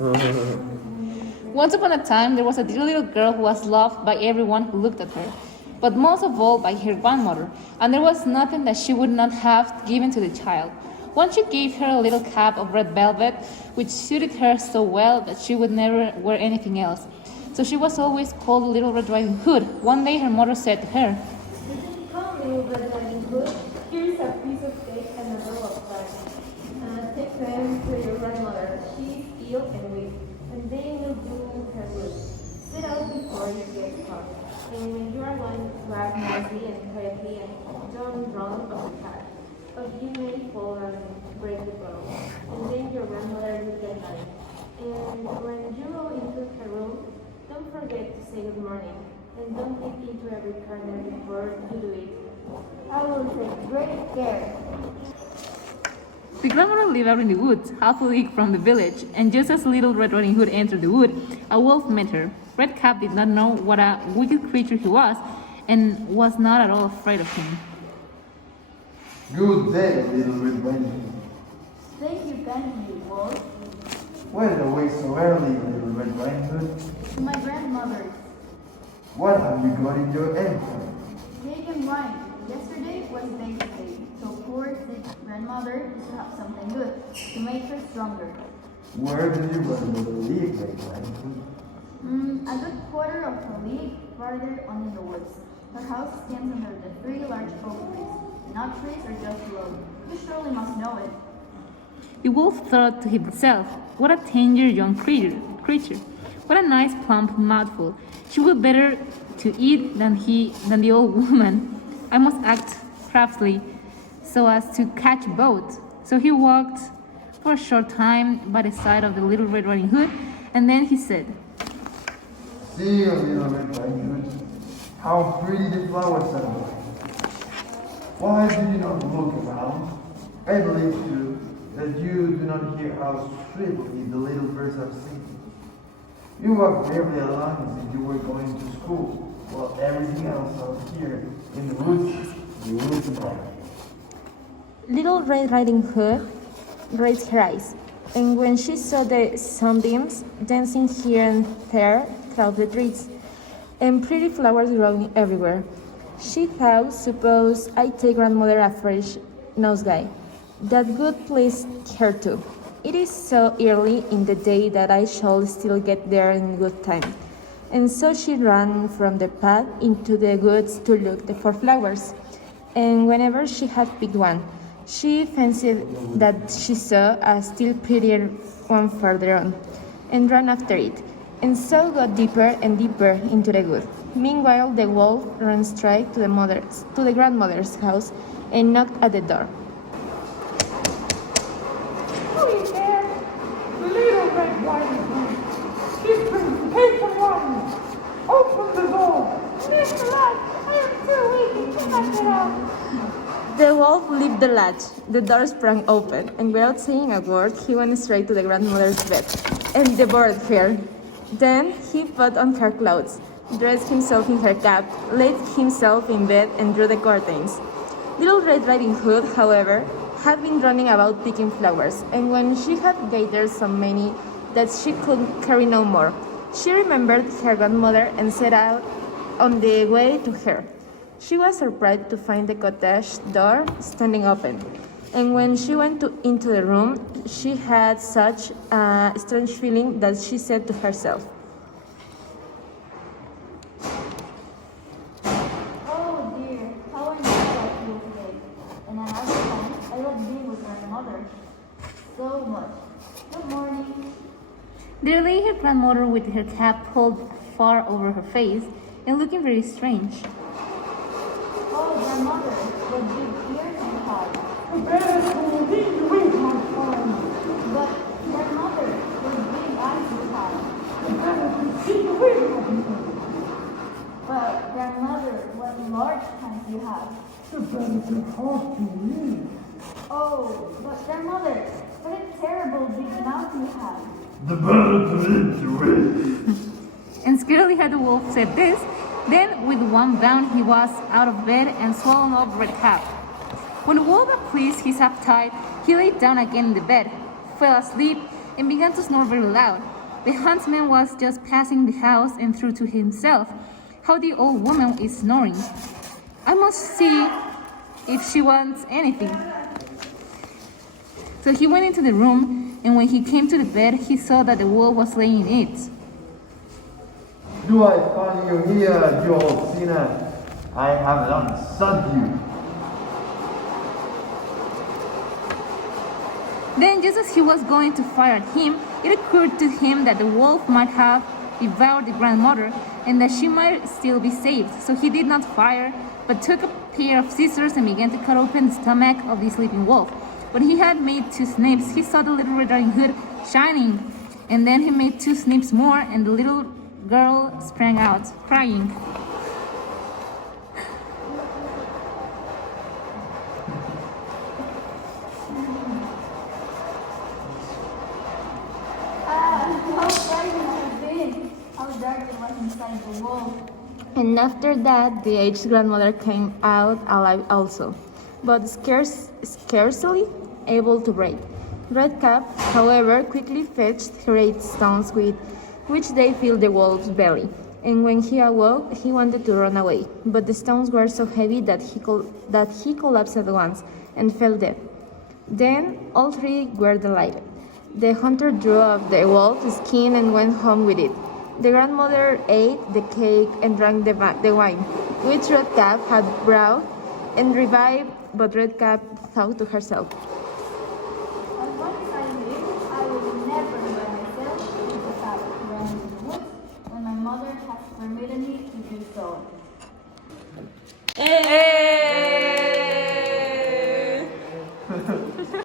Once upon a time, there was a little girl who was loved by everyone who looked at her, but most of all by her grandmother, and there was nothing that she would not have given to the child. Once she gave her a little cap of red velvet, which suited her so well that she would never wear anything else. So she was always called Little Red Riding Hood. One day her mother said to her, Come, little Red Riding Hood. Here's a piece of cake and a roll of bread. Take them to your grandmother. She's ill and weak, and they will do her good. Sit out before you get hot. And when you are going to act nicely and quietly and don't run off the path. But you may fall and break the bottle. And then your grandmother will get mad. And when you go into her room, don't forget to say good morning. And don't peek into every corner before you do it. I will take great care. the grandmother lived out in the woods, half a league from the village, and just as Little Red Riding Hood entered the wood, a wolf met her. Redcap did not know what a wicked creature he was, and was not at all afraid of him. Good day, little Red Riding Hood. Thank you kindly, Wolf. Why away so early, little Red Riding Hood? To my grandmother's. What have you got in your apron? Cake and wine. Yesterday was Baker's Day, so poor sick grandmother is to have something good to make her stronger. Where do you run the leaf, Red Riding Hood? A good quarter of a league farther on in the woods. Her house stands under the three large oak trees. The nut trees are just below. You surely must know it. The wolf thought to himself, what a tender young creature. What a nice plump mouthful. She would better to eat than the old woman. I must act craftily so as to catch both. So he walked for a short time by the side of the Little Red Riding Hood, and then he said, See you, little Red Riding Hood. How pretty the flowers are. Why do you not look around? I believe too that you do not hear how sweetly the little birds are singing. You walk bravely along as if you were going to school, while everything else out here in the woods are. Little Red Riding Hood raised her eyes, and when she saw the sunbeams dancing here and there through the trees, and pretty flowers growing everywhere, she thought, suppose I take grandmother a fresh nosegay. That would please her too. It is so early in the day that I shall still get there in good time. And so she ran from the path into the woods to look for flowers. And whenever she had picked one, she fancied that she saw a still prettier one further on, and ran after it, and so got deeper and deeper into the wood. Meanwhile, the wolf ran straight to the grandmother's house, and knocked at the door. Who is there? Little Red Riding Hood. She brings cake and wine. Open the door. Mr. Lad, I am too weak and cannot get out. The wolf lifted the latch, the door sprang open, and without saying a word, he went straight to the grandmother's bed, and devoured her. Then he put on her clothes, dressed himself in her cap, laid himself in bed, and drew the curtains. Little Red Riding Hood, however, had been running about picking flowers, and when she had gathered so many that she could carry no more, she remembered her grandmother and set out on the way to her. She was surprised to find the cottage door standing open, and when she went into the room, she had such a strange feeling that she said to herself, Oh dear, how I miss that you today. And another time, I would be with my mother. So much. Good morning. There lay her grandmother with her cap pulled far over her face and looking very strange. Oh, grandmother, what big ears you have. The bears will lead you with my son. But, grandmother, what big eyes you have. The bears will see you with my son. But, grandmother, what large hands you have. The bears will talk to me. Oh, but grandmother, what a terrible big mouth you have. The birds will eat you with. And scarcely had the wolf said this, then with one bound he was out of bed and swallowed up Redcap. When the wolf had pleased his appetite, he lay down again in the bed, fell asleep, and began to snore very loud. The huntsman was just passing the house and thought to himself, "How the old woman is snoring. I must see if she wants anything." So he went into the room, and when he came to the bed, he saw that the wolf was laying in it. Do I find you here, you old sinner? I have ransomed you. Then, just as he was going to fire at him, it occurred to him that the wolf might have devoured the grandmother and that she might still be saved. So he did not fire, but took a pair of scissors and began to cut open the stomach of the sleeping wolf. When he had made 2 snips, he saw the little Red Riding Hood shining. And then he made 2 snips more, and the little girl sprang out, crying. How frightening it had been! How dark it was inside the wall. And after that, the aged grandmother came out alive also, but scarcely able to breathe. Redcap, however, quickly fetched great stones with which they filled the wolf's belly. And when he awoke, he wanted to run away, but the stones were so heavy that he collapsed at once and fell dead. Then all 3 were delighted. The hunter drew off the wolf's skin and went home with it. The grandmother ate the cake and drank the wine, which Redcap had brought and revived, but Redcap thought to herself,